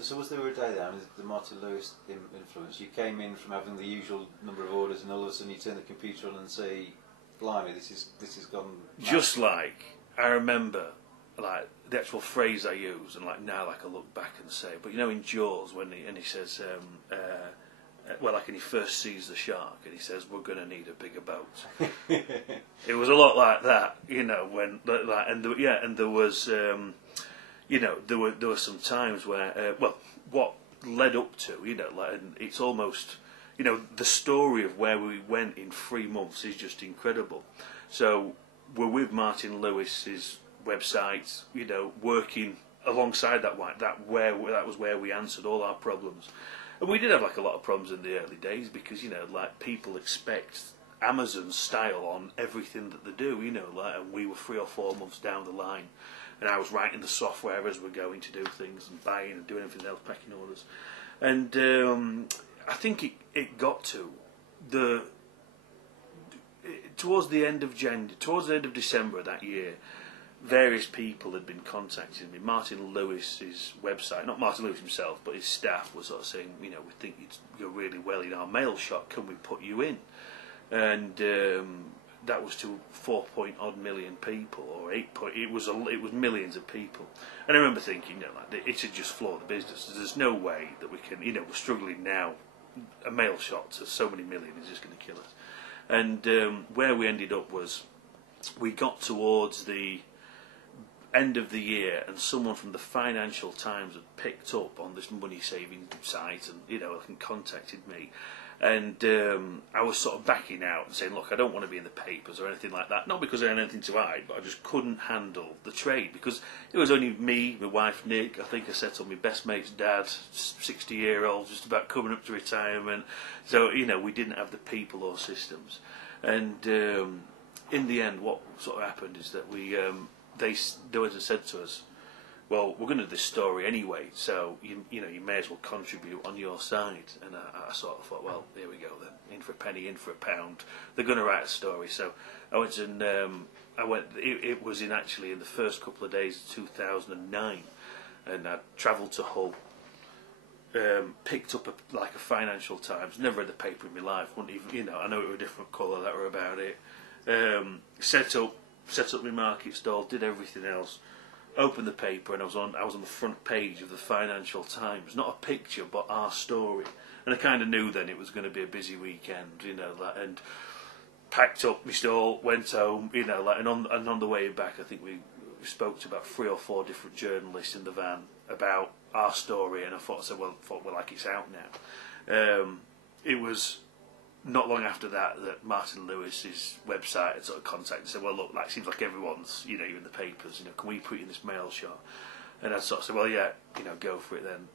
So was there a day then, with the Martin Lewis influence, you came in from having the usual number of orders, and all of a sudden you turn the computer on and say, "Blimey, this has gone." Mad. Just like I remember, like the actual phrase I use, and like now, like I look back and say, but you know, in Jaws when he says, well, like when he first sees the shark, and he says, "We're going to need a bigger boat." It was a lot like that, you know, when like, and there was. You know, there were some times where, well, what led up to, you know, like, and it's almost, you know, the story of where we went in 3 months is just incredible. So we're with Martin Lewis's website, you know, working alongside that was where we answered all our problems, and we did have like a lot of problems in the early days because, you know, like people expect Amazon style on everything that they do, you know, like, and we were 3 or 4 months down the line. And I was writing the software as we're going to do things and buying and doing everything else, packing orders. And I think it got to towards the end of December of that year, various people had been contacting me. Martin Lewis's website, not Martin Lewis himself, but his staff was sort of saying, you know, we think you're really well in our mail shot. Can we put you in? And that was to 4-odd million people, or it was millions of people. And I remember thinking, you know, like, it should just floor the business. There's no way that we can, you know, we're struggling now. A mail shot to so many million is just going to kill us. And where we ended up was, we got towards the end of the year, and someone from the Financial Times had picked up on this money saving site, and, you know, and contacted me. And I was sort of backing out and saying, look, I don't want to be in the papers or anything like that. Not because I had anything to hide, but I just couldn't handle the trade. Because it was only me, my wife Nick, I think I set up my best mate's dad, 60-year-old, just about coming up to retirement. So, you know, we didn't have the people or systems. And in the end, what sort of happened is that they said to us, well, we're going to do this story anyway, so you know, you may as well contribute on your side. And I sort of thought, well, here we go then, in for a penny, in for a pound. They're going to write a story. So I went and it was actually in the first couple of days of 2009, and I travelled to Hull, picked up a Financial Times. Never read the paper in my life. Wouldn't even, you know, I know it was a different colour that were about it. Set up my market stall, did everything else. Opened the paper, and I was on the front page of the Financial Times. Not a picture, but our story. And I kind of knew then it was going to be a busy weekend, you know. And packed up my stall, went home, you know. And on the way back, I think we spoke to about 3 or 4 different journalists in the van about our story. And I thought, well, like, it's out now. It was not long after that Martin Lewis's website had sort of contacted and said, well, look, that seems like everyone's, you know, you're in the papers, you know, can we put you in this mail shot? And I sort of said, well, yeah, you know, go for it then.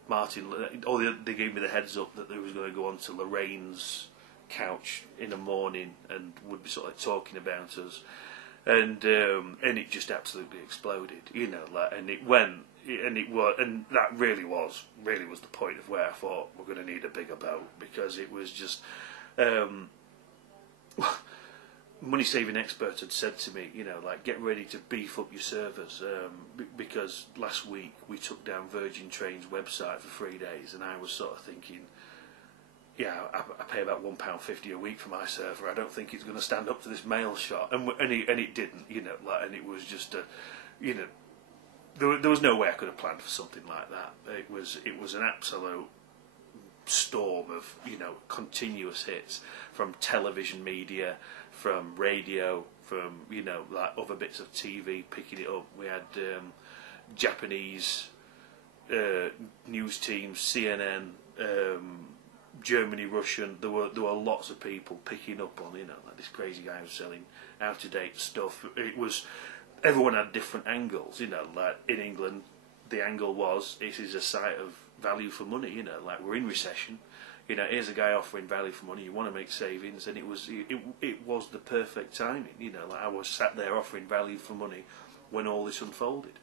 They gave me the heads up that they was going to go on to Lorraine's couch in the morning and would be sort of like talking about us. And it just absolutely exploded, you know, like, and it went, and that really was the point of where I thought we're going to need a bigger boat, because it was just, money saving experts had said to me, you know, like, get ready to beef up your servers, because last week we took down Virgin Train's website for 3 days, and I was sort of thinking, yeah, I pay about £1.50 a week for my server. I don't think it's going to stand up to this mail shot, and it didn't, you know, like, and it was just you know, there was no way I could have planned for something like that. It was an absolute storm of, you know, continuous hits from television media, from radio, from, you know, like other bits of TV picking it up. We had Japanese news teams, CNN, Germany, Russian. There were lots of people picking up on, you know, like this crazy guy was selling out of date stuff. It was, everyone had different angles, you know. Like in England, the angle was, it is a site of value for money, you know, like, we're in recession, you know, here's a guy offering value for money, you want to make savings, and it was the perfect timing, you know, like, I was sat there offering value for money when all this unfolded.